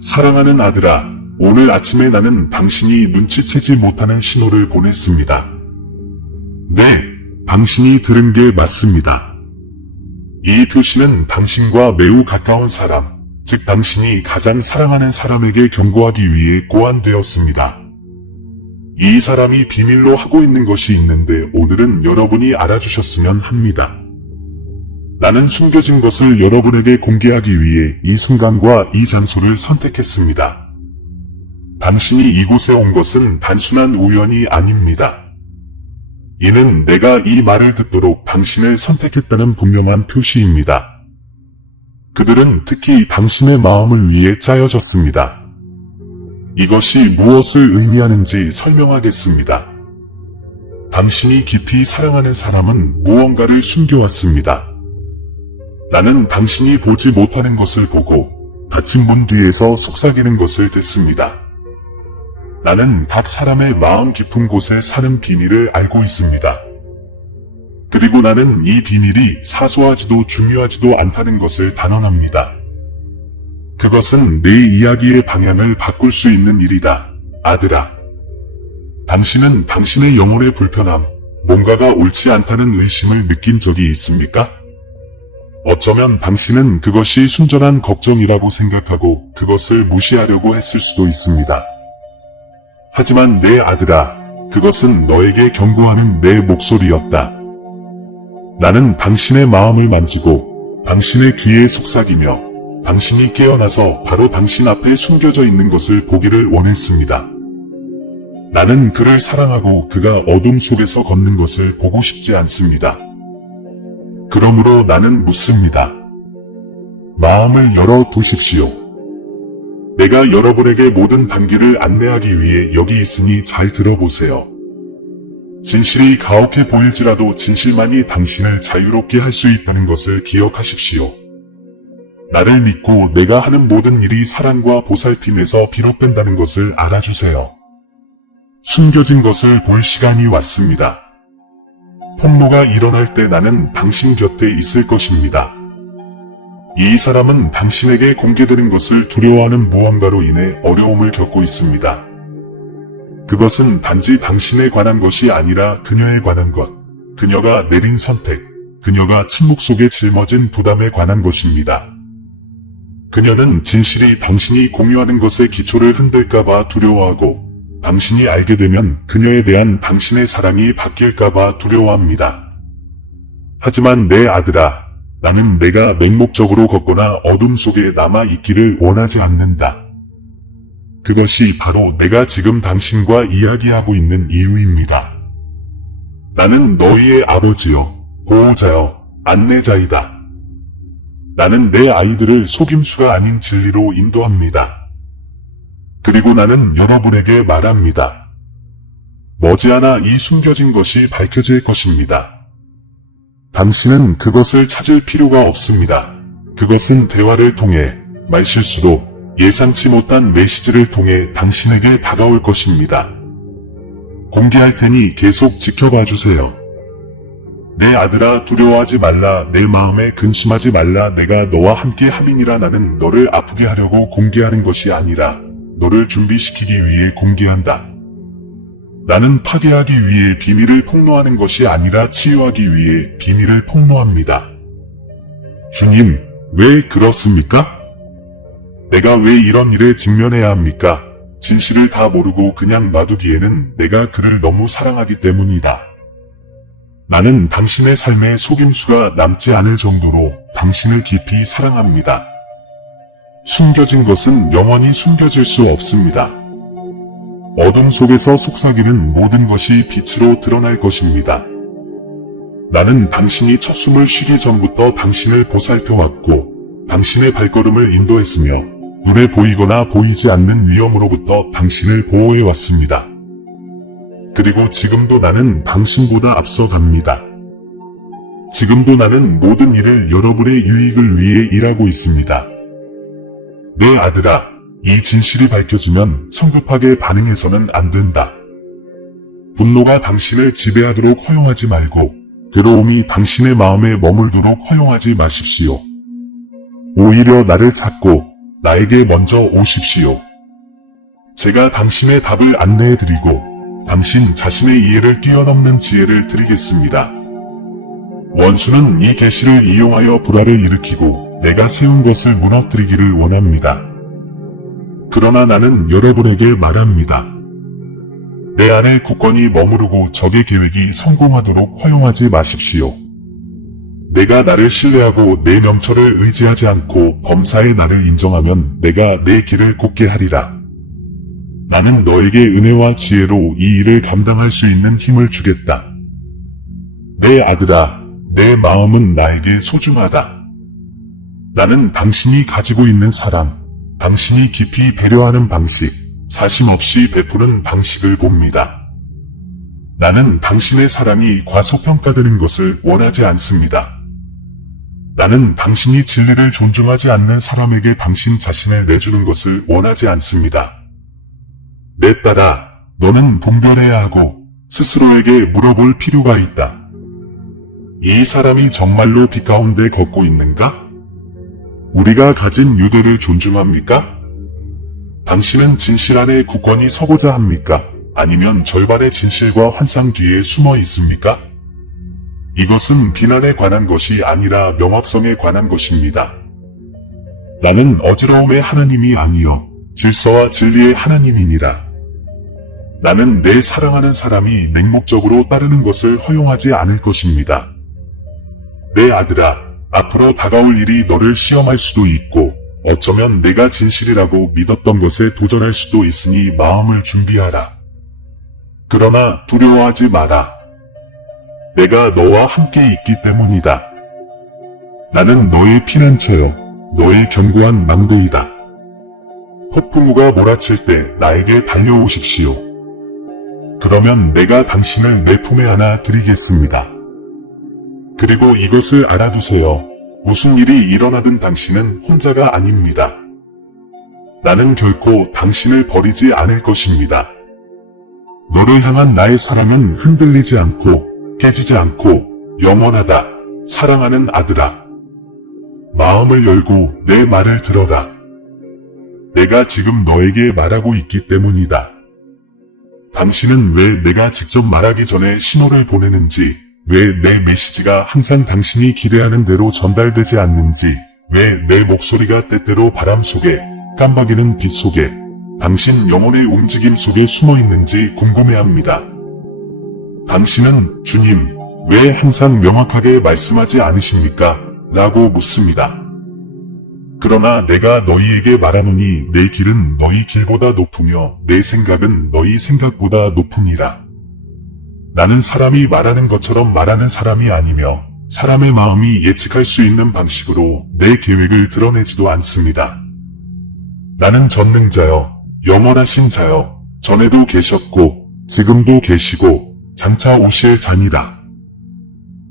사랑하는 아들아, 오늘 아침에 나는 당신이 눈치채지 못하는 신호를 보냈습니다. 네, 당신이 들은 게 맞습니다. 이 표시는 당신과 매우 가까운 사람, 즉 당신이 가장 사랑하는 사람에게 경고하기 위해 고안되었습니다. 이 사람이 비밀로 하고 있는 것이 있는데 오늘은 여러분이 알아주셨으면 합니다. 나는 숨겨진 것을 여러분에게 공개하기 위해 이 순간과 이 장소를 선택했습니다. 당신이 이곳에 온 것은 단순한 우연이 아닙니다. 이는 내가 이 말을 듣도록 당신을 선택했다는 분명한 표시입니다. 그들은 특히 당신의 마음을 위해 짜여졌습니다. 이것이 무엇을 의미하는지 설명하겠습니다. 당신이 깊이 사랑하는 사람은 무언가를 숨겨왔습니다. 나는 당신이 보지 못하는 것을 보고 닫힌 문 뒤에서 속삭이는 것을 듣습니다. 나는 각 사람의 마음 깊은 곳에 사는 비밀을 알고 있습니다. 그리고 나는 이 비밀이 사소하지도 중요하지도 않다는 것을 단언합니다. 그것은 내 이야기의 방향을 바꿀 수 있는 일이다, 아들아. 당신은 당신의 영혼의 불편함, 뭔가가 옳지 않다는 의심을 느낀 적이 있습니까? 어쩌면 당신은 그것이 순전한 걱정이라고 생각하고 그것을 무시하려고 했을 수도 있습니다. 하지만 내 아들아, 그것은 너에게 경고하는 내 목소리였다. 나는 당신의 마음을 만지고 당신의 귀에 속삭이며 당신이 깨어나서 바로 당신 앞에 숨겨져 있는 것을 보기를 원했습니다. 나는 그를 사랑하고 그가 어둠 속에서 걷는 것을 보고 싶지 않습니다. 그러므로 나는 묻습니다. 마음을 열어 두십시오. 내가 여러분에게 모든 단계를 안내하기 위해 여기 있으니 잘 들어보세요. 진실이 가혹해 보일지라도 진실만이 당신을 자유롭게 할 수 있다는 것을 기억하십시오. 나를 믿고 내가 하는 모든 일이 사랑과 보살핌에서 비롯된다는 것을 알아주세요. 숨겨진 것을 볼 시간이 왔습니다. 폭로가 일어날 때 나는 당신 곁에 있을 것입니다. 이 사람은 당신에게 공개되는 것을 두려워하는 무언가로 인해 어려움을 겪고 있습니다. 그것은 단지 당신에 관한 것이 아니라 그녀에 관한 것, 그녀가 내린 선택, 그녀가 침묵 속에 짊어진 부담에 관한 것입니다. 그녀는 진실이 당신이 공유하는 것의 기초를 흔들까봐 두려워하고 당신이 알게 되면 그녀에 대한 당신의 사랑이 바뀔까봐 두려워합니다. 하지만 내 아들아, 나는 내가 맹목적으로 걷거나 어둠 속에 남아있기를 원하지 않는다. 그것이 바로 내가 지금 당신과 이야기하고 있는 이유입니다. 나는 너희의 아버지요, 보호자요, 안내자이다. 나는 내 아이들을 속임수가 아닌 진리로 인도합니다. 그리고 나는 여러분에게 말합니다. 머지않아 이 숨겨진 것이 밝혀질 것입니다. 당신은 그것을 찾을 필요가 없습니다. 그것은 대화를 통해, 말실수로, 예상치 못한 메시지를 통해 당신에게 다가올 것입니다. 공개할 테니 계속 지켜봐 주세요. 내 아들아, 두려워하지 말라. 내 마음에 근심하지 말라. 내가 너와 함께 함이니라. 나는 너를 아프게 하려고 공개하는 것이 아니라 너를 준비시키기 위해 공개한다. 나는 파괴하기 위해 비밀을 폭로하는 것이 아니라 치유하기 위해 비밀을 폭로합니다. 주님, 왜 그렇습니까? 내가 왜 이런 일에 직면해야 합니까? 진실을 다 모르고 그냥 놔두기에는 내가 그를 너무 사랑하기 때문이다. 나는 당신의 삶에 속임수가 남지 않을 정도로 당신을 깊이 사랑합니다. 숨겨진 것은 영원히 숨겨질 수 없습니다. 어둠 속에서 속삭이는 모든 것이 빛으로 드러날 것입니다. 나는 당신이 첫 숨을 쉬기 전부터 당신을 보살펴왔고 당신의 발걸음을 인도했으며 눈에 보이거나 보이지 않는 위험으로부터 당신을 보호해왔습니다. 그리고 지금도 나는 당신보다 앞서 갑니다. 지금도 나는 모든 일을 여러분의 유익을 위해 일하고 있습니다. 내 아들아, 이 진실이 밝혀지면 성급하게 반응해서는 안 된다. 분노가 당신을 지배하도록 허용하지 말고 괴로움이 당신의 마음에 머물도록 허용하지 마십시오. 오히려 나를 찾고 나에게 먼저 오십시오. 제가 당신의 답을 안내해드리고 당신 자신의 이해를 뛰어넘는 지혜를 드리겠습니다. 원수는 이 계시를 이용하여 불화를 일으키고 내가 세운 것을 무너뜨리기를 원합니다. 그러나 나는 여러분에게 말합니다. 내 안에 굳건히 머무르고 적의 계획이 성공하도록 허용하지 마십시오. 내가 나를 신뢰하고 내 명철을 의지하지 않고 범사의 나를 인정하면 내가 내 길을 곧게 하리라. 나는 너에게 은혜와 지혜로 이 일을 감당할 수 있는 힘을 주겠다. 내 아들아, 내 마음은 나에게 소중하다. 나는 당신이 가지고 있는 사랑, 당신이 깊이 배려하는 방식, 사심 없이 베푸는 방식을 봅니다. 나는 당신의 사랑이 과소평가되는 것을 원하지 않습니다. 나는 당신이 진리를 존중하지 않는 사람에게 당신 자신을 내주는 것을 원하지 않습니다. 내 딸아, 너는 분별해야 하고 스스로에게 물어볼 필요가 있다. 이 사람이 정말로 빛 가운데 걷고 있는가? 우리가 가진 유대를 존중합니까? 당신은 진실 안에 굳건히 서고자 합니까? 아니면 절반의 진실과 환상 뒤에 숨어 있습니까? 이것은 비난에 관한 것이 아니라 명확성에 관한 것입니다. 나는 어지러움의 하나님이 아니요 질서와 진리의 하나님이니라. 나는 내 사랑하는 사람이 맹목적으로 따르는 것을 허용하지 않을 것입니다. 내 아들아, 앞으로 다가올 일이 너를 시험할 수도 있고 어쩌면 내가 진실이라고 믿었던 것에 도전할 수도 있으니 마음을 준비하라. 그러나 두려워하지 마라. 내가 너와 함께 있기 때문이다. 나는 너의 피난처요, 너의 견고한 망대이다. 폭풍우가 몰아칠 때 나에게 달려오십시오. 그러면 내가 당신을 내 품에 안아 드리겠습니다. 그리고 이것을 알아두세요. 무슨 일이 일어나든 당신은 혼자가 아닙니다. 나는 결코 당신을 버리지 않을 것입니다. 너를 향한 나의 사랑은 흔들리지 않고 깨지지 않고 영원하다. 사랑하는 아들아. 마음을 열고 내 말을 들어라. 내가 지금 너에게 말하고 있기 때문이다. 당신은 왜 내가 직접 말하기 전에 신호를 보내는지, 왜 내 메시지가 항상 당신이 기대하는 대로 전달되지 않는지, 왜 내 목소리가 때때로 바람 속에, 깜박이는 빛 속에, 당신 영혼의 움직임 속에 숨어 있는지 궁금해합니다. 당신은 주님, 왜 항상 명확하게 말씀하지 않으십니까? 라고 묻습니다. 그러나 내가 너희에게 말하노니 내 길은 너희 길보다 높으며 내 생각은 너희 생각보다 높으니라. 나는 사람이 말하는 것처럼 말하는 사람이 아니며 사람의 마음이 예측할 수 있는 방식으로 내 계획을 드러내지도 않습니다. 나는 전능자여, 영원하신 자여, 전에도 계셨고 지금도 계시고 장차 오실 자니라.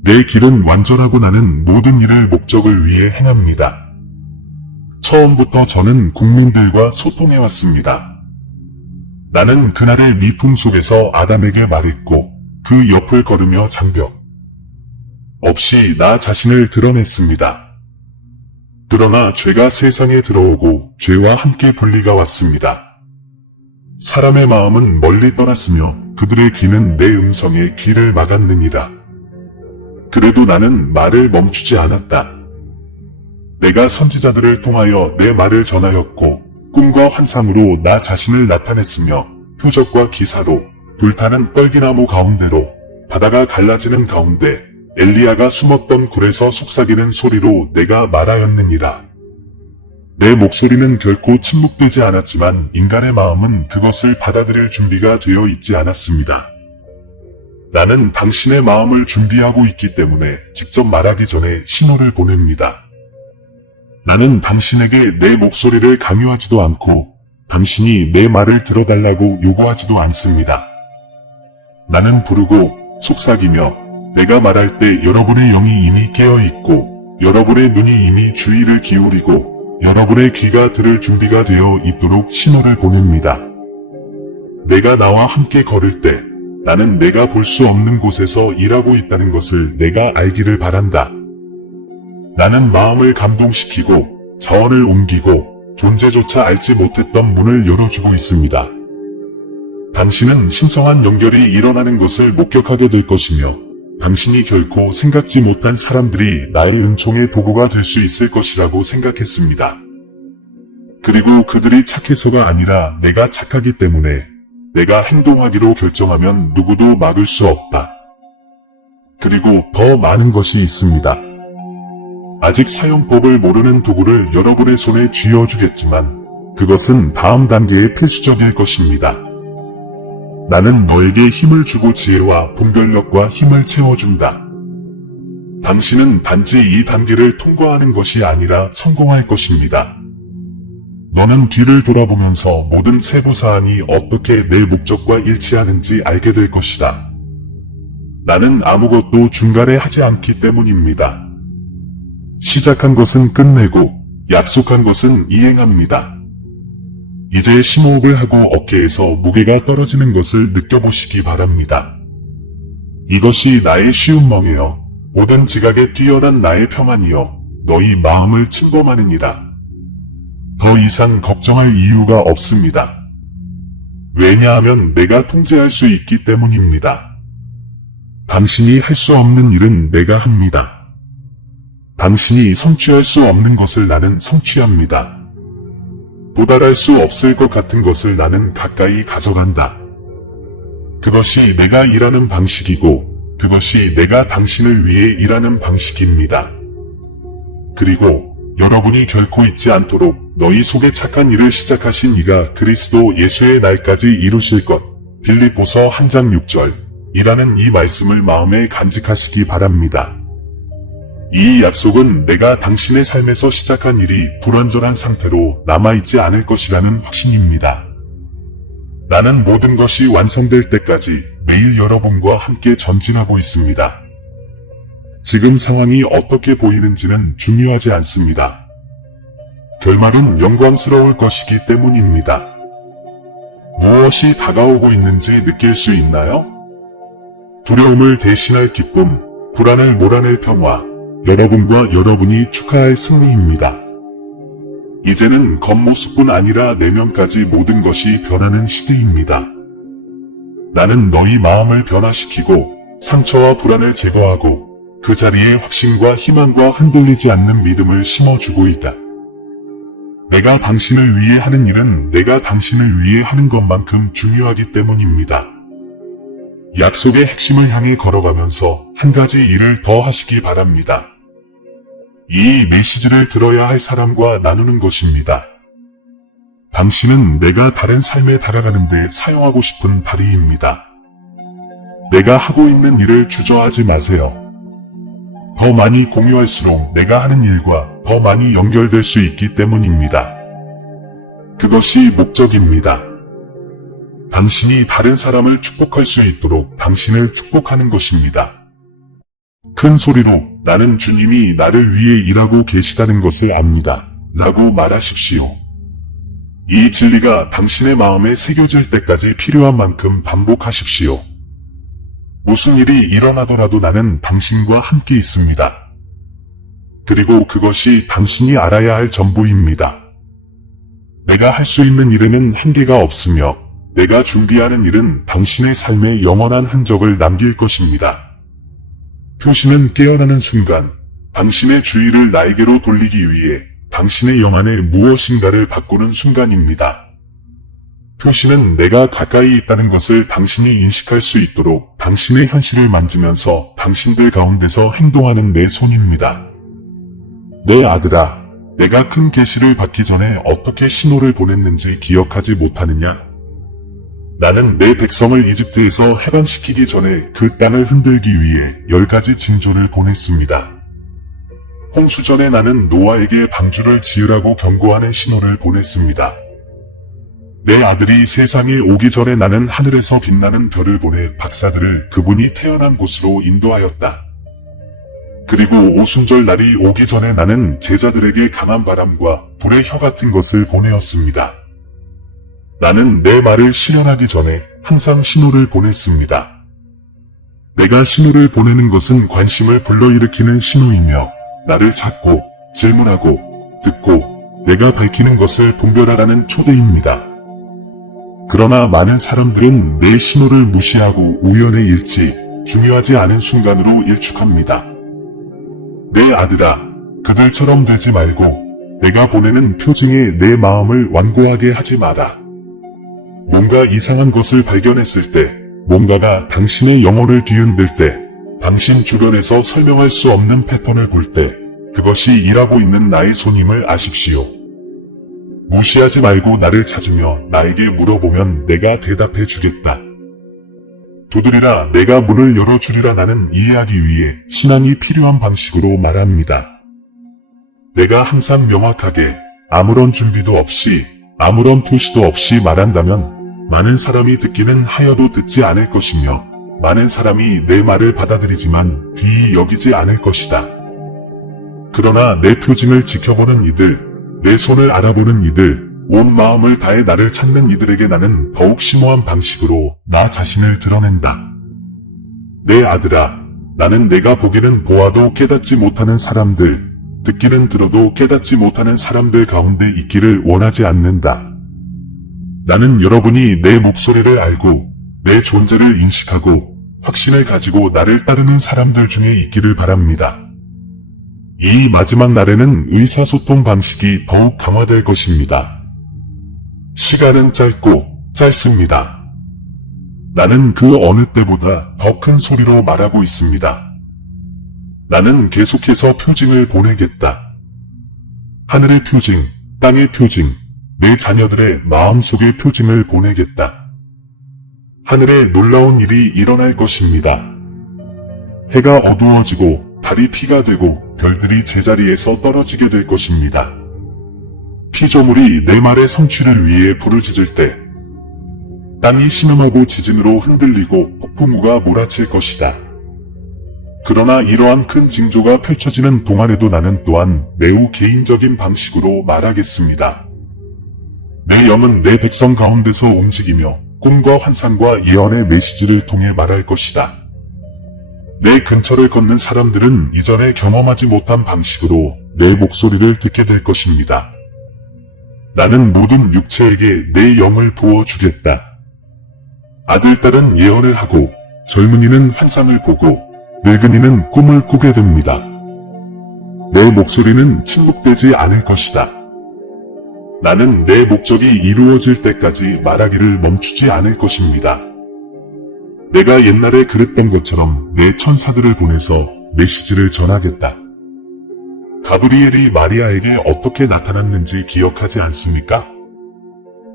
내 길은 완전하고 나는 모든 일을 목적을 위해 행합니다. 처음부터 저는 국민들과 소통해왔습니다. 나는 그날의 미풍 속에서 아담에게 말했고 그 옆을 걸으며 장벽 없이 나 자신을 드러냈습니다. 그러나 죄가 세상에 들어오고 죄와 함께 분리가 왔습니다. 사람의 마음은 멀리 떠났으며 그들의 귀는 내 음성에 귀를 막았느니라. 그래도 나는 말을 멈추지 않았다. 내가 선지자들을 통하여 내 말을 전하였고 꿈과 환상으로 나 자신을 나타냈으며 표적과 기사로 불타는 떨기나무 가운데로 바다가 갈라지는 가운데 엘리야가 숨었던 굴에서 속삭이는 소리로 내가 말하였느니라. 내 목소리는 결코 침묵되지 않았지만 인간의 마음은 그것을 받아들일 준비가 되어 있지 않았습니다. 나는 당신의 마음을 준비하고 있기 때문에 직접 말하기 전에 신호를 보냅니다. 나는 당신에게 내 목소리를 강요하지도 않고 당신이 내 말을 들어달라고 요구하지도 않습니다. 나는 부르고 속삭이며 내가 말할 때 여러분의 영이 이미 깨어있고 여러분의 눈이 이미 주의를 기울이고 여러분의 귀가 들을 준비가 되어 있도록 신호를 보냅니다. 내가 나와 함께 걸을 때 나는 내가 볼 수 없는 곳에서 일하고 있다는 것을 내가 알기를 바란다. 나는 마음을 감동시키고 자원을 옮기고 존재조차 알지 못했던 문을 열어주고 있습니다. 당신은 신성한 연결이 일어나는 것을 목격하게 될 것이며 당신이 결코 생각지 못한 사람들이 나의 은총의 도구가 될 수 있을 것이라고 생각했습니다. 그리고 그들이 착해서가 아니라 내가 착하기 때문에 내가 행동하기로 결정하면 누구도 막을 수 없다. 그리고 더 많은 것이 있습니다. 아직 사용법을 모르는 도구를 여러분의 손에 쥐어주겠지만 그것은 다음 단계의 필수적일 것입니다. 나는 너에게 힘을 주고 지혜와 분별력과 힘을 채워준다. 당신은 단지 이 단계를 통과하는 것이 아니라 성공할 것입니다. 너는 뒤를 돌아보면서 모든 세부 사안이 어떻게 내 목적과 일치하는지 알게 될 것이다. 나는 아무것도 중간에 하지 않기 때문입니다. 시작한 것은 끝내고 약속한 것은 이행합니다. 이제 심호흡을 하고 어깨에서 무게가 떨어지는 것을 느껴보시기 바랍니다. 이것이 나의 쉬운 멍이여 모든 지각에 뛰어난 나의 평안이여 너희 마음을 침범하느니라. 더 이상 걱정할 이유가 없습니다. 왜냐하면 내가 통제할 수 있기 때문입니다. 당신이 할 수 없는 일은 내가 합니다. 당신이 성취할 수 없는 것을 나는 성취합니다. 도달할 수 없을 것 같은 것을 나는 가까이 가져간다. 그것이 내가 일하는 방식이고 그것이 내가 당신을 위해 일하는 방식입니다. 그리고 여러분이 결코 잊지 않도록 너희 속에 착한 일을 시작하신 이가 그리스도 예수의 날까지 이루실 것 빌립보서 1장 6절 이라는 이 말씀을 마음에 간직하시기 바랍니다. 이 약속은 내가 당신의 삶에서 시작한 일이 불완전한 상태로 남아있지 않을 것이라는 확신입니다. 나는 모든 것이 완성될 때까지 매일 여러분과 함께 전진하고 있습니다. 지금 상황이 어떻게 보이는지는 중요하지 않습니다. 결말은 영광스러울 것이기 때문입니다. 무엇이 다가오고 있는지 느낄 수 있나요? 두려움을 대신할 기쁨, 불안을 몰아낼 평화, 여러분과 여러분이 축하할 승리입니다. 이제는 겉모습뿐 아니라 내면까지 모든 것이 변하는 시대입니다. 나는 너희 마음을 변화시키고 상처와 불안을 제거하고 그 자리에 확신과 희망과 흔들리지 않는 믿음을 심어주고 있다. 내가 당신을 위해 하는 일은 내가 당신을 위해 하는 것만큼 중요하기 때문입니다. 약속의 핵심을 향해 걸어가면서 한 가지 일을 더 하시기 바랍니다. 이 메시지를 들어야 할 사람과 나누는 것입니다. 당신은 내가 다른 삶에 다가가는데 사용하고 싶은 다리입니다. 내가 하고 있는 일을 주저하지 마세요. 더 많이 공유할수록 내가 하는 일과 더 많이 연결될 수 있기 때문입니다. 그것이 목적입니다. 당신이 다른 사람을 축복할 수 있도록 당신을 축복하는 것입니다. 큰 소리로 나는 주님이 나를 위해 일하고 계시다는 것을 압니다. 라고 말하십시오. 이 진리가 당신의 마음에 새겨질 때까지 필요한 만큼 반복하십시오. 무슨 일이 일어나더라도 나는 당신과 함께 있습니다. 그리고 그것이 당신이 알아야 할 전부입니다. 내가 할 수 있는 일에는 한계가 없으며 내가 준비하는 일은 당신의 삶에 영원한 흔적을 남길 것입니다. 표시는 깨어나는 순간 당신의 주의를 나에게로 돌리기 위해 당신의 영 안에 무엇인가를 바꾸는 순간입니다. 표시는 내가 가까이 있다는 것을 당신이 인식할 수 있도록 당신의 현실을 만지면서 당신들 가운데서 행동하는 내 손입니다. 내 아들아, 내가 큰 계시를 받기 전에 어떻게 신호를 보냈는지 기억하지 못하느냐? 나는 내 백성을 이집트에서 해방시키기 전에 그 땅을 흔들기 위해 10가지 징조를 보냈습니다. 홍수 전에 나는 노아에게 방주를 지으라고 경고하는 신호를 보냈습니다. 내 아들이 세상에 오기 전에 나는 하늘에서 빛나는 별을 보내 박사들을 그분이 태어난 곳으로 인도하였다. 그리고 오순절 날이 오기 전에 나는 제자들에게 강한 바람과 불의 혀 같은 것을 보내었습니다. 나는 내 말을 실현하기 전에 항상 신호를 보냈습니다. 내가 신호를 보내는 것은 관심을 불러일으키는 신호이며 나를 찾고 질문하고 듣고 내가 밝히는 것을 분별하라는 초대입니다. 그러나 많은 사람들은 내 신호를 무시하고 우연의 일치, 중요하지 않은 순간으로 일축합니다. 내 아들아, 그들처럼 되지 말고 내가 보내는 표징에 내 마음을 완고하게 하지 마라. 뭔가 이상한 것을 발견했을 때, 뭔가가 당신의 영혼을 뒤흔들 때, 당신 주변에서 설명할 수 없는 패턴을 볼 때, 그것이 일하고 있는 나의 손임을 아십시오. 무시하지 말고 나를 찾으며 나에게 물어보면 내가 대답해 주겠다. 두드리라 내가 문을 열어주리라. 나는 이해하기 위해 신앙이 필요한 방식으로 말합니다. 내가 항상 명확하게 아무런 준비도 없이 아무런 표시도 없이 말한다면 많은 사람이 듣기는 하여도 듣지 않을 것이며 많은 사람이 내 말을 받아들이지만 귀히 여기지 않을 것이다. 그러나 내 표징을 지켜보는 이들, 내 손을 알아보는 이들, 온 마음을 다해 나를 찾는 이들에게 나는 더욱 심오한 방식으로 나 자신을 드러낸다. 내 아들아, 나는 내가 보기는 보아도 깨닫지 못하는 사람들, 듣기는 들어도 깨닫지 못하는 사람들 가운데 있기를 원하지 않는다. 나는 여러분이 내 목소리를 알고 내 존재를 인식하고 확신을 가지고 나를 따르는 사람들 중에 있기를 바랍니다. 이 마지막 날에는 의사소통 방식이 더욱 강화될 것입니다. 시간은 짧습니다. 나는 그 어느 때보다 더 큰 소리로 말하고 있습니다. 나는 계속해서 표징을 보내겠다. 하늘의 표징, 땅의 표징, 내 자녀들의 마음속의 표징을 보내겠다. 하늘에 놀라운 일이 일어날 것입니다. 해가 어두워지고 달이 피가 되고 별들이 제자리에서 떨어지게 될 것입니다. 피조물이 내 말의 성취를 위해 부르짖을 때 땅이 신음하고 지진으로 흔들리고 폭풍우가 몰아칠 것이다. 그러나 이러한 큰 징조가 펼쳐지는 동안에도 나는 또한 매우 개인적인 방식으로 말하겠습니다. 내 영은 내 백성 가운데서 움직이며 꿈과 환상과 예언의 메시지를 통해 말할 것이다. 내 근처를 걷는 사람들은 이전에 경험하지 못한 방식으로 내 목소리를 듣게 될 것입니다. 나는 모든 육체에게 내 영을 부어주겠다. 아들, 딸은 예언을 하고 젊은이는 환상을 보고 늙은이는 꿈을 꾸게 됩니다. 내 목소리는 침묵되지 않을 것이다. 나는 내 목적이 이루어질 때까지 말하기를 멈추지 않을 것입니다. 내가 옛날에 그랬던 것처럼 내 천사들을 보내서 메시지를 전하겠다. 가브리엘이 마리아에게 어떻게 나타났는지 기억하지 않습니까?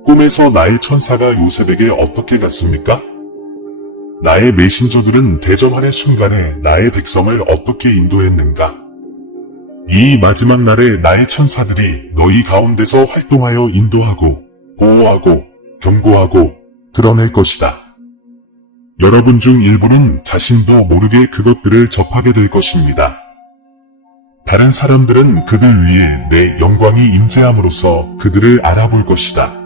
꿈에서 나의 천사가 요셉에게 어떻게 갔습니까? 나의 메신저들은 대접하는 순간에 나의 백성을 어떻게 인도했는가? 이 마지막 날에 나의 천사들이 너희 가운데서 활동하여 인도하고 보호하고 경고하고 드러낼 것이다. 여러분 중 일부는 자신도 모르게 그것들을 접하게 될 것입니다. 다른 사람들은 그들 위에 내 영광이 임재함으로써 그들을 알아볼 것이다.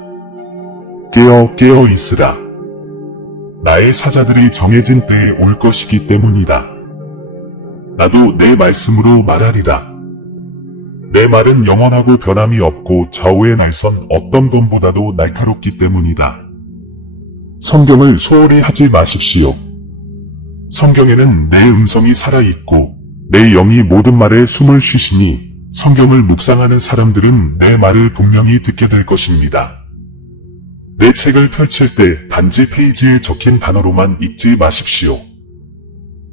깨어 있으라. 나의 사자들이 정해진 때에 올 것이기 때문이다. 나도 내 말씀으로 말하리라. 내 말은 영원하고 변함이 없고 좌우의 날선 어떤 검보다도 날카롭기 때문이다. 성경을 소홀히 하지 마십시오. 성경에는 내 음성이 살아있고 내 영이 모든 말에 숨을 쉬시니 성경을 묵상하는 사람들은 내 말을 분명히 듣게 될 것입니다. 내 책을 펼칠 때 단지 페이지에 적힌 단어로만 읽지 마십시오.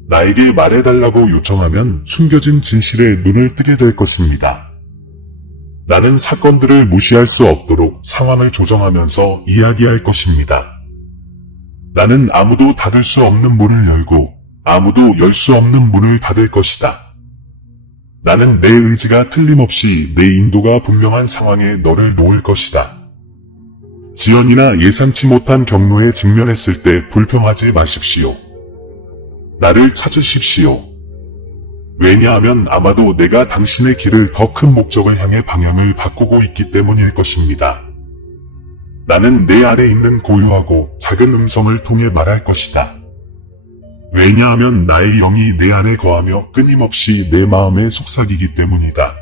나에게 말해달라고 요청하면 숨겨진 진실에 눈을 뜨게 될 것입니다. 나는 사건들을 무시할 수 없도록 상황을 조정하면서 이야기할 것입니다. 나는 아무도 닫을 수 없는 문을 열고 아무도 열 수 없는 문을 닫을 것이다. 나는 내 의지가 틀림없이 내 인도가 분명한 상황에 너를 놓을 것이다. 지연이나 예상치 못한 경로에 직면했을 때 불평하지 마십시오. 나를 찾으십시오. 왜냐하면 아마도 내가 당신의 길을 더 큰 목적을 향해 방향을 바꾸고 있기 때문일 것입니다. 나는 내 안에 있는 고요하고 작은 음성을 통해 말할 것이다. 왜냐하면 나의 영이 내 안에 거하며 끊임없이 내 마음에 속삭이기 때문이다.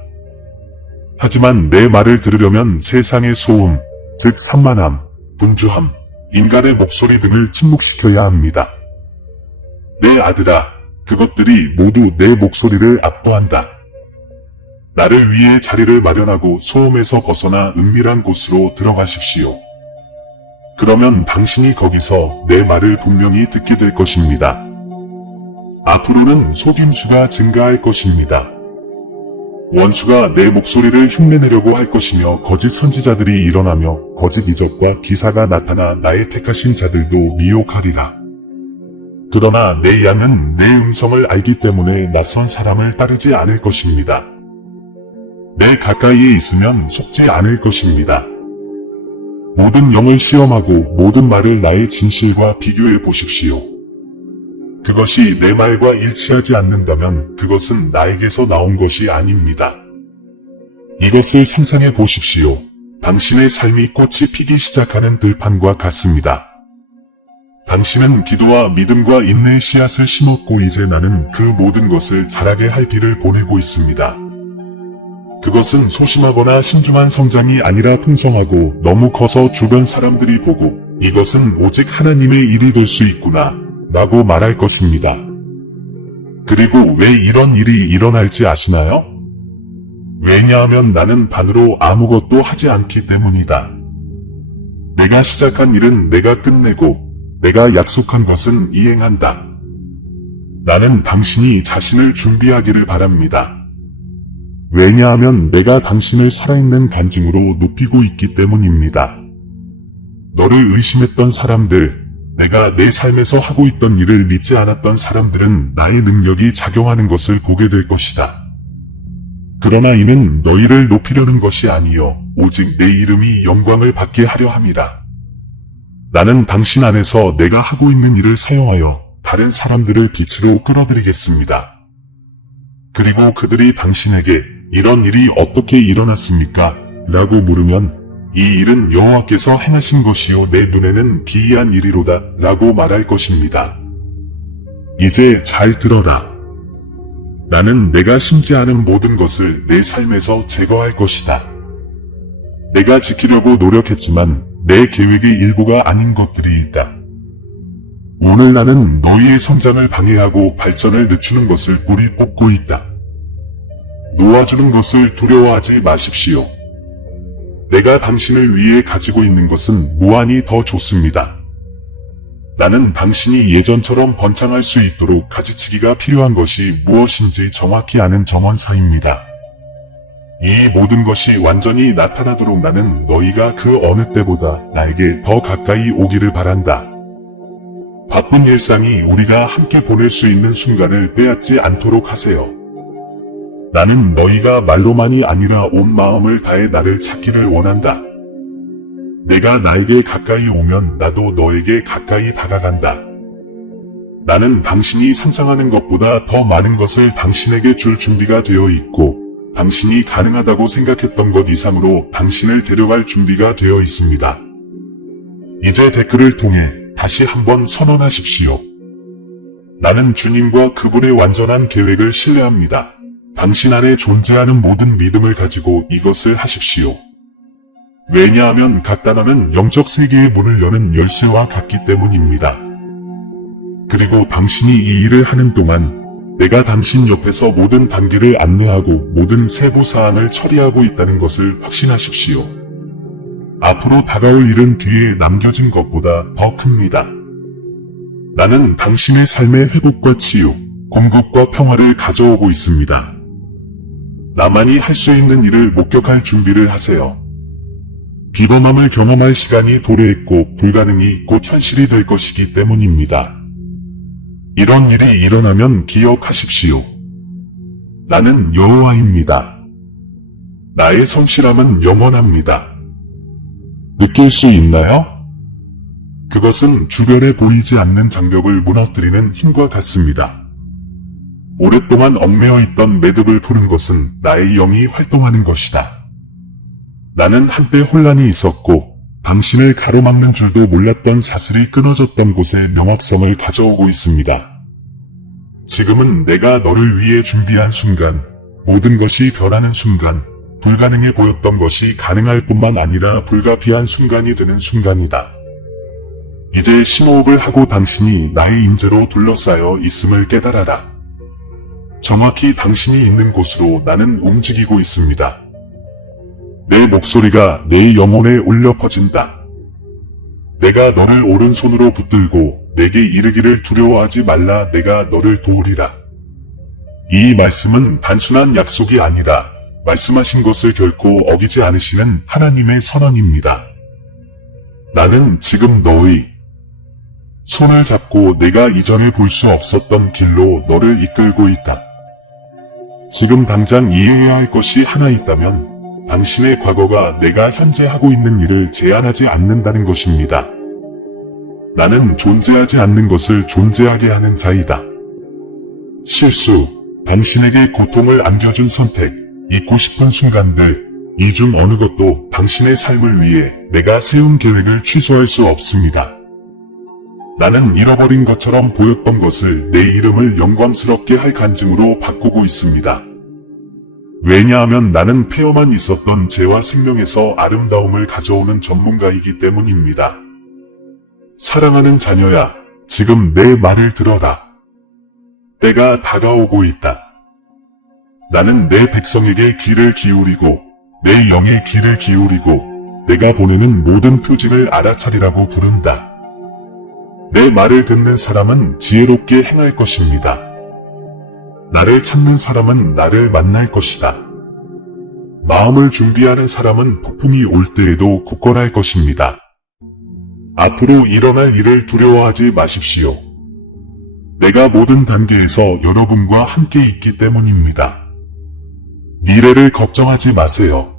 하지만 내 말을 들으려면 세상의 소음, 즉 산만함, 분주함, 인간의 목소리 등을 침묵시켜야 합니다. 내 아들아, 그것들이 모두 내 목소리를 압도한다. 나를 위해 자리를 마련하고 소음에서 벗어나 은밀한 곳으로 들어가십시오. 그러면 당신이 거기서 내 말을 분명히 듣게 될 것입니다. 앞으로는 속임수가 증가할 것입니다. 원수가 내 목소리를 흉내내려고 할 것이며 거짓 선지자들이 일어나며 거짓 이적과 기사가 나타나 나의 택하신 자들도 미혹하리라. 그러나 내 양은 내 음성을 알기 때문에 낯선 사람을 따르지 않을 것입니다. 내 가까이에 있으면 속지 않을 것입니다. 모든 영을 시험하고 모든 말을 나의 진실과 비교해 보십시오. 그것이 내 말과 일치하지 않는다면 그것은 나에게서 나온 것이 아닙니다. 이것을 상상해 보십시오. 당신의 삶이 꽃이 피기 시작하는 들판과 같습니다. 당신은 기도와 믿음과 인내의 씨앗을 심었고 이제 나는 그 모든 것을 자라게 할 비를 보내고 있습니다. 그것은 소심하거나 신중한 성장이 아니라 풍성하고 너무 커서 주변 사람들이 보고 이것은 오직 하나님의 일이 될 수 있구나 라고 말할 것입니다. 그리고 왜 이런 일이 일어날지 아시나요? 왜냐하면 나는 반으로 아무것도 하지 않기 때문이다. 내가 시작한 일은 내가 끝내고 내가 약속한 것은 이행한다. 나는 당신이 자신을 준비하기를 바랍니다. 왜냐하면 내가 당신을 살아있는 간증으로 높이고 있기 때문입니다. 너를 의심했던 사람들, 내가 내 삶에서 하고 있던 일을 믿지 않았던 사람들은 나의 능력이 작용하는 것을 보게 될 것이다. 그러나 이는 너희를 높이려는 것이 아니요 오직 내 이름이 영광을 받게 하려 함이라. 나는 당신 안에서 내가 하고 있는 일을 사용하여 다른 사람들을 빛으로 끌어들이겠습니다. 그리고 그들이 당신에게 이런 일이 어떻게 일어났습니까? 라고 물으면 이 일은 여호와께서 행하신 것이요 내 눈에는 기이한 일이로다 라고 말할 것입니다. 이제 잘 들어라. 나는 내가 심지 않은 모든 것을 내 삶에서 제거할 것이다. 내가 지키려고 노력했지만 내 계획의 일부가 아닌 것들이 있다. 오늘 나는 너희의 성장을 방해하고 발전을 늦추는 것을 뿌리 뽑고 있다. 놓아주는 것을 두려워하지 마십시오. 내가 당신을 위해 가지고 있는 것은 무한히 더 좋습니다. 나는 당신이 예전처럼 번창할 수 있도록 가지치기가 필요한 것이 무엇인지 정확히 아는 정원사입니다. 이 모든 것이 완전히 나타나도록 나는 너희가 그 어느 때보다 나에게 더 가까이 오기를 바란다. 바쁜 일상이 우리가 함께 보낼 수 있는 순간을 빼앗지 않도록 하세요. 나는 너희가 말로만이 아니라 온 마음을 다해 나를 찾기를 원한다. 내가 나에게 가까이 오면 나도 너에게 가까이 다가간다. 나는 당신이 상상하는 것보다 더 많은 것을 당신에게 줄 준비가 되어 있고 당신이 가능하다고 생각했던 것 이상으로 당신을 데려갈 준비가 되어 있습니다. 이제 댓글을 통해 다시 한번 선언하십시오. 나는 주님과 그분의 완전한 계획을 신뢰합니다. 당신 안에 존재하는 모든 믿음을 가지고 이것을 하십시오. 왜냐하면 각 단어는 영적 세계의 문을 여는 열쇠와 같기 때문입니다. 그리고 당신이 이 일을 하는 동안 내가 당신 옆에서 모든 단계를 안내하고 모든 세부사항을 처리하고 있다는 것을 확신하십시오. 앞으로 다가올 일은 뒤에 남겨진 것보다 더 큽니다. 나는 당신의 삶의 회복과 치유, 공급과 평화를 가져오고 있습니다. 나만이 할 수 있는 일을 목격할 준비를 하세요. 비범함을 경험할 시간이 도래했고 불가능이 곧 현실이 될 것이기 때문입니다. 이런 일이 일어나면 기억하십시오. 나는 여호와입니다. 나의 성실함은 영원합니다. 느낄 수 있나요? 그것은 주변에 보이지 않는 장벽을 무너뜨리는 힘과 같습니다. 오랫동안 얽매여 있던 매듭을 푸는 것은 나의 영이 활동하는 것이다. 나는 한때 혼란이 있었고 당신을 가로막는 줄도 몰랐던 사슬이 끊어졌던 곳에 명확성을 가져오고 있습니다. 지금은 내가 너를 위해 준비한 순간, 모든 것이 변하는 순간, 불가능해 보였던 것이 가능할 뿐만 아니라 불가피한 순간이 되는 순간이다. 이제 심호흡을 하고 당신이 나의 임재로 둘러싸여 있음을 깨달아라. 정확히 당신이 있는 곳으로 나는 움직이고 있습니다. 내 목소리가 내 영혼에 울려 퍼진다. 내가 너를 오른손으로 붙들고 내게 이르기를 두려워하지 말라. 내가 너를 도우리라. 이 말씀은 단순한 약속이 아니라 말씀하신 것을 결코 어기지 않으시는 하나님의 선언입니다. 나는 지금 너의 손을 잡고 내가 이전에 볼 수 없었던 길로 너를 이끌고 있다. 지금 당장 이해해야 할 것이 하나 있다면 당신의 과거가 내가 현재 하고 있는 일을 제한하지 않는다는 것입니다. 나는 존재하지 않는 것을 존재하게 하는 자이다. 실수, 당신에게 고통을 안겨준 선택, 잊고 싶은 순간들, 이 중 어느 것도 당신의 삶을 위해 내가 세운 계획을 취소할 수 없습니다. 나는 잃어버린 것처럼 보였던 것을 내 이름을 영광스럽게 할 간증으로 바꾸고 있습니다. 왜냐하면 나는 폐허만 있었던 죄와 생명에서 아름다움을 가져오는 전문가이기 때문입니다. 사랑하는 자녀야, 지금 내 말을 들어라. 때가 다가오고 있다. 나는 내 백성에게 귀를 기울이고 내 영의 귀를 기울이고 내가 보내는 모든 표징을 알아차리라고 부른다. 내 말을 듣는 사람은 지혜롭게 행할 것입니다. 나를 찾는 사람은 나를 만날 것이다. 마음을 준비하는 사람은 폭풍이 올 때에도 굳건할 것입니다. 앞으로 일어날 일을 두려워하지 마십시오. 내가 모든 단계에서 여러분과 함께 있기 때문입니다. 미래를 걱정하지 마세요.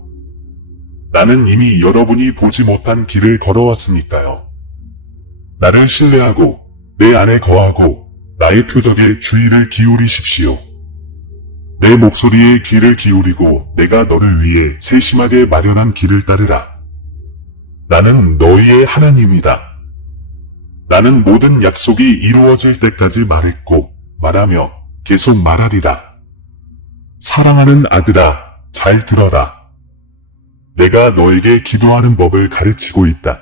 나는 이미 여러분이 보지 못한 길을 걸어왔으니까요. 나를 신뢰하고 내 안에 거하고 나의 표적에 주의를 기울이십시오. 내 목소리에 귀를 기울이고 내가 너를 위해 세심하게 마련한 길을 따르라. 나는 너희의 하나님이다. 나는 모든 약속이 이루어질 때까지 말했고 말하며 계속 말하리라. 사랑하는 아들아, 잘 들어라. 내가 너에게 기도하는 법을 가르치고 있다.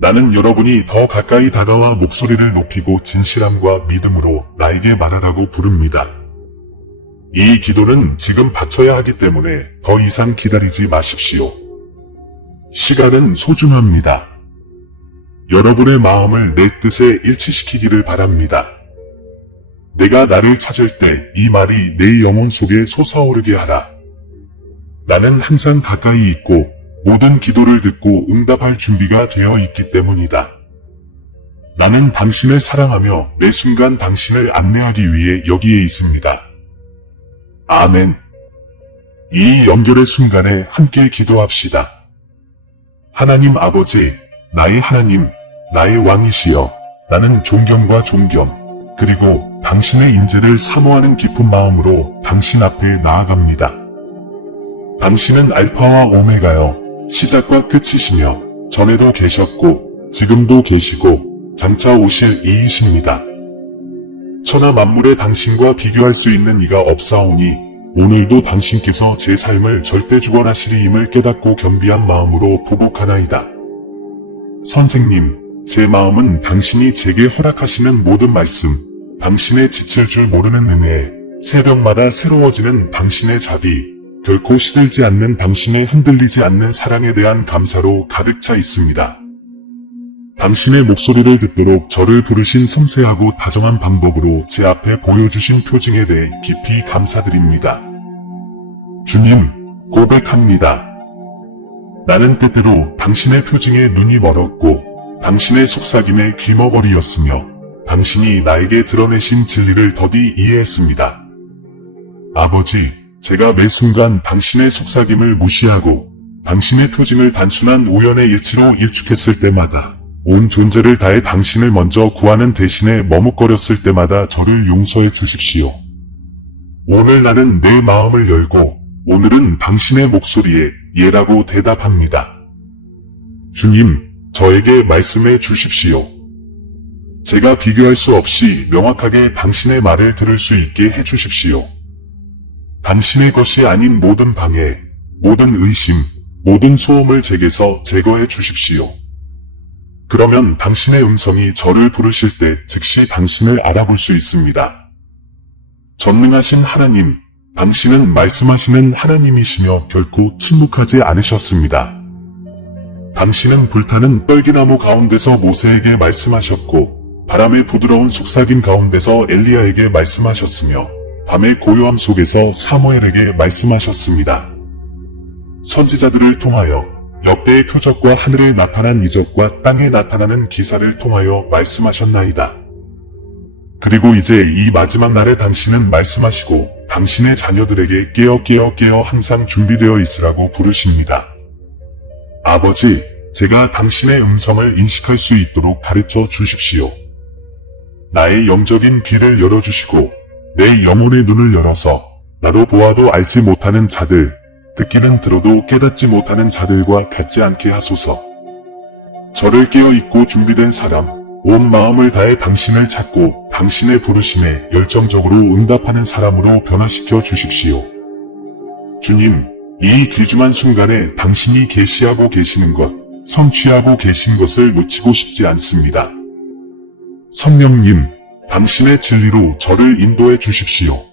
나는 여러분이 더 가까이 다가와 목소리를 높이고 진실함과 믿음으로 나에게 말하라고 부릅니다. 이 기도는 지금 바쳐야 하기 때문에 더 이상 기다리지 마십시오. 시간은 소중합니다. 여러분의 마음을 내 뜻에 일치시키기를 바랍니다. 내가 나를 찾을 때 이 말이 내 영혼 속에 솟아오르게 하라. 나는 항상 가까이 있고 모든 기도를 듣고 응답할 준비가 되어 있기 때문이다. 나는 당신을 사랑하며 매 순간 당신을 안내하기 위해 여기에 있습니다. 아멘. 이 연결의 순간에 함께 기도합시다. 하나님 아버지, 나의 하나님, 나의 왕이시여, 나는 존경과 존경, 그리고 당신의 임재를 사모하는 깊은 마음으로 당신 앞에 나아갑니다. 당신은 알파와 오메가여, 시작과 끝이시며 전에도 계셨고 지금도 계시고 장차 오실 이이십니다. 천하 만물에 당신과 비교할 수 있는 이가 없사오니 오늘도 당신께서 제 삶을 절대 주관하시리임을 깨닫고 겸비한 마음으로 부복하나이다. 선생님, 제 마음은 당신이 제게 허락하시는 모든 말씀, 당신의 지칠 줄 모르는 은혜, 새벽마다 새로워지는 당신의 자비, 결코 시들지 않는 당신의 흔들리지 않는 사랑에 대한 감사로 가득 차 있습니다. 당신의 목소리를 듣도록 저를 부르신 섬세하고 다정한 방법으로 제 앞에 보여주신 표징에 대해 깊이 감사드립니다. 주님, 고백합니다. 나는 때때로 당신의 표징에 눈이 멀었고 당신의 속삭임에 귀머거리였으며 당신이 나에게 드러내신 진리를 더디 이해했습니다. 아버지, 제가 매 순간 당신의 속삭임을 무시하고 당신의 표징을 단순한 우연의 일치로 일축했을 때마다 온 존재를 다해 당신을 먼저 구하는 대신에 머뭇거렸을 때마다 저를 용서해 주십시오. 오늘 나는 내 마음을 열고 오늘은 당신의 목소리에 예라고 대답합니다. 주님, 저에게 말씀해 주십시오. 제가 비교할 수 없이 명확하게 당신의 말을 들을 수 있게 해 주십시오. 당신의 것이 아닌 모든 방해, 모든 의심, 모든 소음을 제게서 제거해 주십시오. 그러면 당신의 음성이 저를 부르실 때 즉시 당신을 알아볼 수 있습니다. 전능하신 하나님, 당신은 말씀하시는 하나님이시며 결코 침묵하지 않으셨습니다. 당신은 불타는 떨기나무 가운데서 모세에게 말씀하셨고, 바람의 부드러운 속삭임 가운데서 엘리야에게 말씀하셨으며, 밤의 고요함 속에서 사무엘에게 말씀하셨습니다. 선지자들을 통하여 역대의 표적과 하늘에 나타난 이적과 땅에 나타나는 기사를 통하여 말씀하셨나이다. 그리고 이제 이 마지막 날에 당신은 말씀하시고 당신의 자녀들에게 깨어 항상 준비되어 있으라고 부르십니다. 아버지, 제가 당신의 음성을 인식할 수 있도록 가르쳐 주십시오. 나의 영적인 귀를 열어주시고 내 영혼의 눈을 열어서 나도 보아도 알지 못하는 자들, 듣기는 들어도 깨닫지 못하는 자들과 같지 않게 하소서. 저를 깨어있고 준비된 사람, 온 마음을 다해 당신을 찾고 당신의 부르심에 열정적으로 응답하는 사람으로 변화시켜 주십시오. 주님, 이 귀중한 순간에 당신이 계시하고 계시는 것, 성취하고 계신 것을 놓치고 싶지 않습니다. 성령님, 당신의 진리로 저를 인도해 주십시오.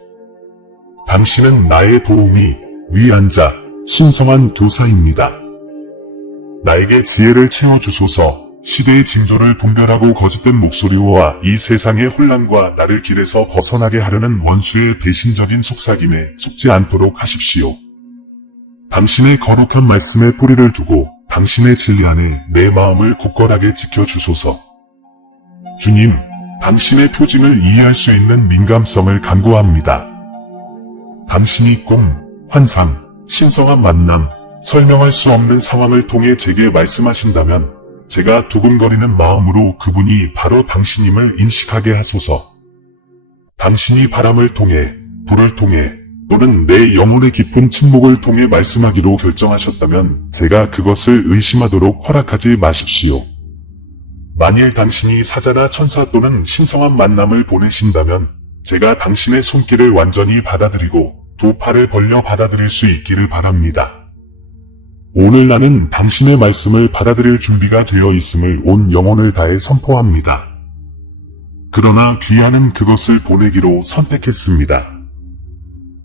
당신은 나의 도움이, 위안자, 신성한 교사입니다. 나에게 지혜를 채워주소서. 시대의 징조를 분별하고 거짓된 목소리와 이 세상의 혼란과 나를 길에서 벗어나게 하려는 원수의 배신적인 속삭임에 속지 않도록 하십시오. 당신의 거룩한 말씀에 뿌리를 두고 당신의 진리 안에 내 마음을 굳건하게 지켜주소서. 주님, 당신의 표징을 이해할 수 있는 민감성을 간구합니다. 당신이 꿈, 환상, 신성한 만남, 설명할 수 없는 상황을 통해 제게 말씀하신다면 제가 두근거리는 마음으로 그분이 바로 당신임을 인식하게 하소서. 당신이 바람을 통해, 불을 통해, 또는 내 영혼의 깊은 침묵을 통해 말씀하기로 결정하셨다면 제가 그것을 의심하도록 허락하지 마십시오. 만일 당신이 사자나 천사 또는 신성한 만남을 보내신다면 제가 당신의 손길을 완전히 받아들이고 두 팔을 벌려 받아들일 수 있기를 바랍니다. 오늘 나는 당신의 말씀을 받아들일 준비가 되어 있음을 온 영혼을 다해 선포합니다. 그러나 귀하는 그것을 보내기로 선택했습니다.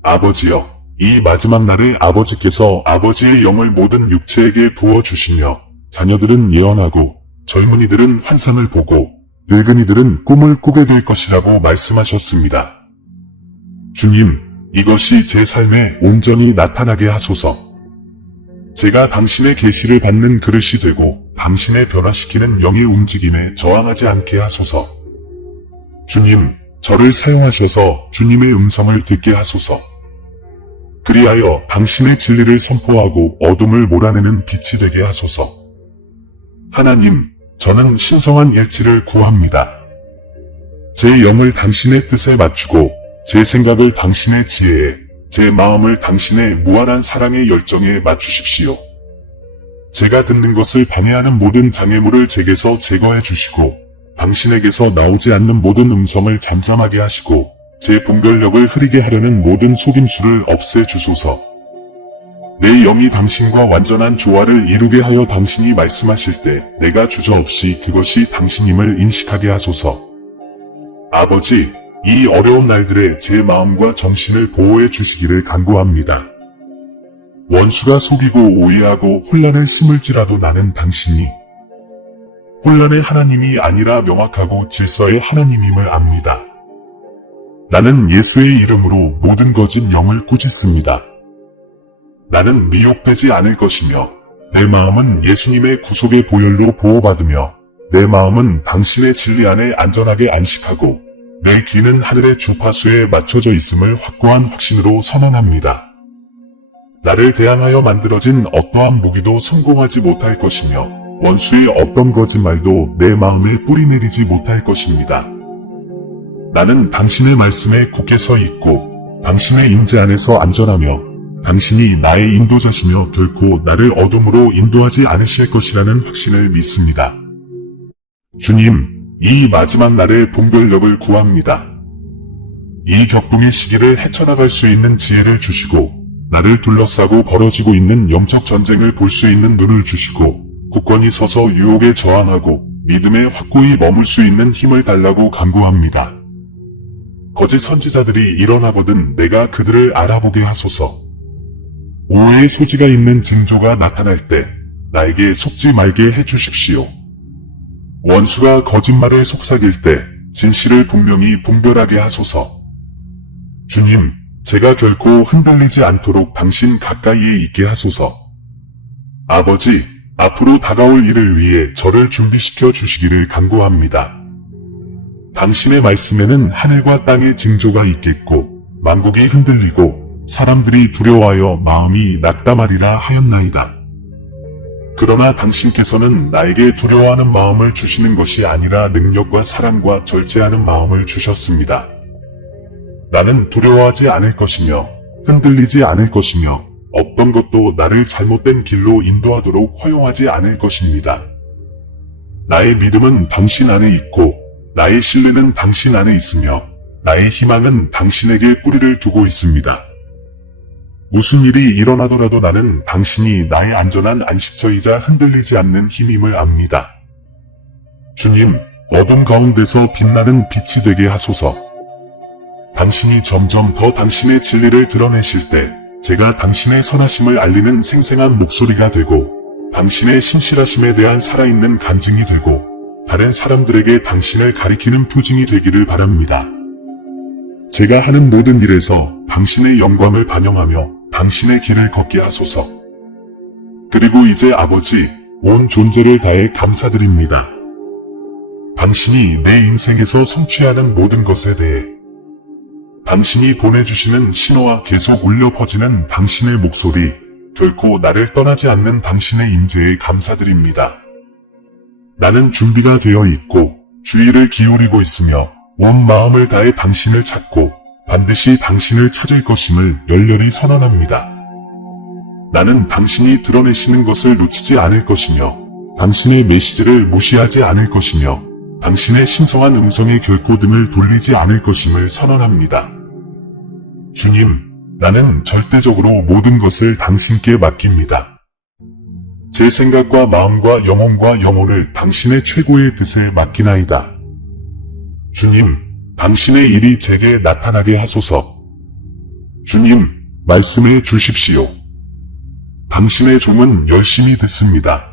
아버지여, 이 마지막 날에 아버지께서 아버지의 영을 모든 육체에게 부어주시며 자녀들은 예언하고 젊은이들은 환상을 보고 늙은이들은 꿈을 꾸게 될 것이라고 말씀하셨습니다. 주님, 이것이 제 삶에 온전히 나타나게 하소서. 제가 당신의 계시를 받는 그릇이 되고 당신의 변화시키는 영의 움직임에 저항하지 않게 하소서. 주님, 저를 사용하셔서 주님의 음성을 듣게 하소서. 그리하여 당신의 진리를 선포하고 어둠을 몰아내는 빛이 되게 하소서. 하나님, 저는 신성한 일치를 구합니다. 제 영을 당신의 뜻에 맞추고 제 생각을 당신의 지혜에, 제 마음을 당신의 무한한 사랑의 열정에 맞추십시오. 제가 듣는 것을 방해하는 모든 장애물을 제게서 제거해 주시고 당신에게서 나오지 않는 모든 음성을 잠잠하게 하시고 제 분별력을 흐리게 하려는 모든 속임수를 없애 주소서. 내 영이 당신과 완전한 조화를 이루게 하여 당신이 말씀하실 때 내가 주저없이 그것이 당신임을 인식하게 하소서. 아버지, 이 어려운 날들에 제 마음과 정신을 보호해 주시기를 간구합니다. 원수가 속이고 오해하고 혼란을 심을지라도 나는 당신이 혼란의 하나님이 아니라 명확하고 질서의 하나님임을 압니다. 나는 예수의 이름으로 모든 거짓 영을 꾸짖습니다. 나는 미혹되지 않을 것이며 내 마음은 예수님의 구속의 보혈로 보호받으며 내 마음은 당신의 진리 안에 안전하게 안식하고 내 귀는 하늘의 주파수에 맞춰져 있음을 확고한 확신으로 선언합니다. 나를 대항하여 만들어진 어떠한 무기도 성공하지 못할 것이며 원수의 어떤 거짓말도 내 마음에 뿌리내리지 못할 것입니다. 나는 당신의 말씀에 굳게 서 있고 당신의 임재 안에서 안전하며 당신이 나의 인도자시며 결코 나를 어둠으로 인도하지 않으실 것이라는 확신을 믿습니다. 주님, 이 마지막 날에 분별력을 구합니다. 이 격동의 시기를 헤쳐나갈 수 있는 지혜를 주시고 나를 둘러싸고 벌어지고 있는 영적 전쟁을 볼 수 있는 눈을 주시고 굳건히 서서 유혹에 저항하고 믿음에 확고히 머물 수 있는 힘을 달라고 간구합니다. 거짓 선지자들이 일어나거든 내가 그들을 알아보게 하소서. 오해의 소지가 있는 징조가 나타날 때 나에게 속지 말게 해주십시오. 원수가 거짓말을 속삭일 때 진실을 분명히 분별하게 하소서. 주님, 제가 결코 흔들리지 않도록 당신 가까이에 있게 하소서. 아버지, 앞으로 다가올 일을 위해 저를 준비시켜 주시기를 간구합니다. 당신의 말씀에는 하늘과 땅의 징조가 있겠고 만국이 흔들리고 사람들이 두려워하여 마음이 낙담하리라 하였나이다. 그러나 당신께서는 나에게 두려워하는 마음을 주시는 것이 아니라 능력과 사랑과 절제하는 마음을 주셨습니다. 나는 두려워하지 않을 것이며 흔들리지 않을 것이며 어떤 것도 나를 잘못된 길로 인도하도록 허용하지 않을 것입니다. 나의 믿음은 당신 안에 있고 나의 신뢰는 당신 안에 있으며 나의 희망은 당신에게 뿌리를 두고 있습니다. 무슨 일이 일어나더라도 나는 당신이 나의 안전한 안식처이자 흔들리지 않는 힘임을 압니다. 주님, 어둠 가운데서 빛나는 빛이 되게 하소서. 당신이 점점 더 당신의 진리를 드러내실 때 제가 당신의 선하심을 알리는 생생한 목소리가 되고 당신의 신실하심에 대한 살아있는 간증이 되고 다른 사람들에게 당신을 가리키는 표징이 되기를 바랍니다. 제가 하는 모든 일에서 당신의 영광을 반영하며 당신의 길을 걷게 하소서. 그리고 이제 아버지, 온 존재를 다해 감사드립니다. 당신이 내 인생에서 성취하는 모든 것에 대해 당신이 보내주시는 신호와 계속 울려 퍼지는 당신의 목소리, 결코 나를 떠나지 않는 당신의 임재에 감사드립니다. 나는 준비가 되어 있고 주의를 기울이고 있으며 온 마음을 다해 당신을 찾고 반드시 당신을 찾을 것임을 열렬히 선언합니다. 나는 당신이 드러내시는 것을 놓치지 않을 것이며 당신의 메시지를 무시하지 않을 것이며 당신의 신성한 음성에 결코 등을 돌리지 않을 것임을 선언합니다. 주님, 나는 절대적으로 모든 것을 당신께 맡깁니다. 제 생각과 마음과 영혼과 영혼을 당신의 최고의 뜻에 맡기나이다. 주님, 당신의 일이 제게 나타나게 하소서. 주님, 말씀해 주십시오. 당신의 종은 열심히 듣습니다.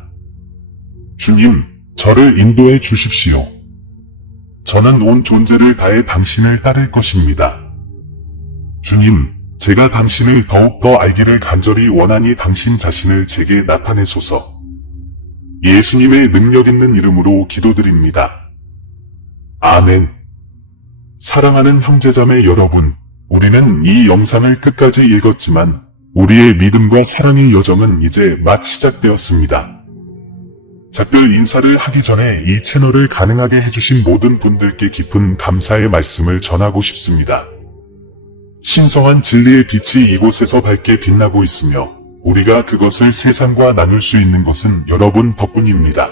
주님, 저를 인도해 주십시오. 저는 온 존재를 다해 당신을 따를 것입니다. 주님, 제가 당신을 더욱더 알기를 간절히 원하니 당신 자신을 제게 나타내소서. 예수님의 능력 있는 이름으로 기도드립니다. 아멘. 사랑하는 형제자매 여러분, 우리는 이 영상을 끝까지 읽었지만 우리의 믿음과 사랑의 여정은 이제 막 시작되었습니다. 작별 인사를 하기 전에 이 채널을 가능하게 해주신 모든 분들께 깊은 감사의 말씀을 전하고 싶습니다. 신성한 진리의 빛이 이곳에서 밝게 빛나고 있으며 우리가 그것을 세상과 나눌 수 있는 것은 여러분 덕분입니다.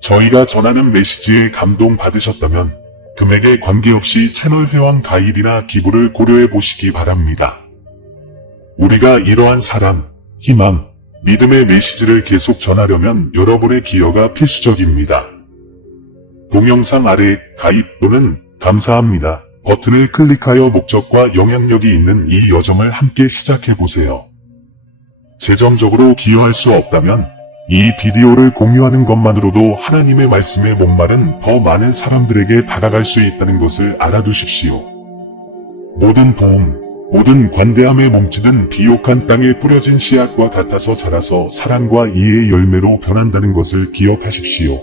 저희가 전하는 메시지에 감동받으셨다면 금액에 관계없이 채널 회원 가입이나 기부를 고려해 보시기 바랍니다. 우리가 이러한 사랑, 희망, 믿음의 메시지를 계속 전하려면 여러분의 기여가 필수적입니다. 동영상 아래 가입 또는 감사합니다 버튼을 클릭하여 목적과 영향력이 있는 이 여정을 함께 시작해보세요. 재정적으로 기여할 수 없다면 이 비디오를 공유하는 것만으로도 하나님의 말씀에 목마른 더 많은 사람들에게 다가갈 수 있다는 것을 알아두십시오. 모든 도움, 모든 관대함에 몸짓은 비옥한 땅에 뿌려진 씨앗과 같아서 자라서 사랑과 이해의 열매로 변한다는 것을 기억하십시오.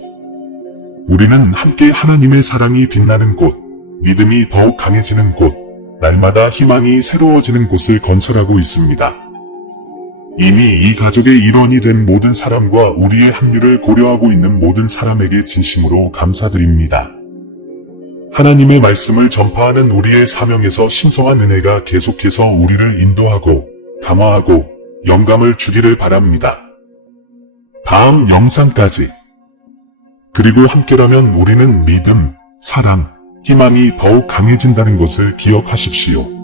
우리는 함께 하나님의 사랑이 빛나는 곳, 믿음이 더욱 강해지는 곳, 날마다 희망이 새로워지는 곳을 건설하고 있습니다. 이미 이 가족의 일원이 된 모든 사람과 우리의 합류를 고려하고 있는 모든 사람에게 진심으로 감사드립니다. 하나님의 말씀을 전파하는 우리의 사명에서 신성한 은혜가 계속해서 우리를 인도하고 강화하고 영감을 주기를 바랍니다. 다음 영상까지. 그리고 함께라면 우리는 믿음, 사랑, 희망이 더욱 강해진다는 것을 기억하십시오.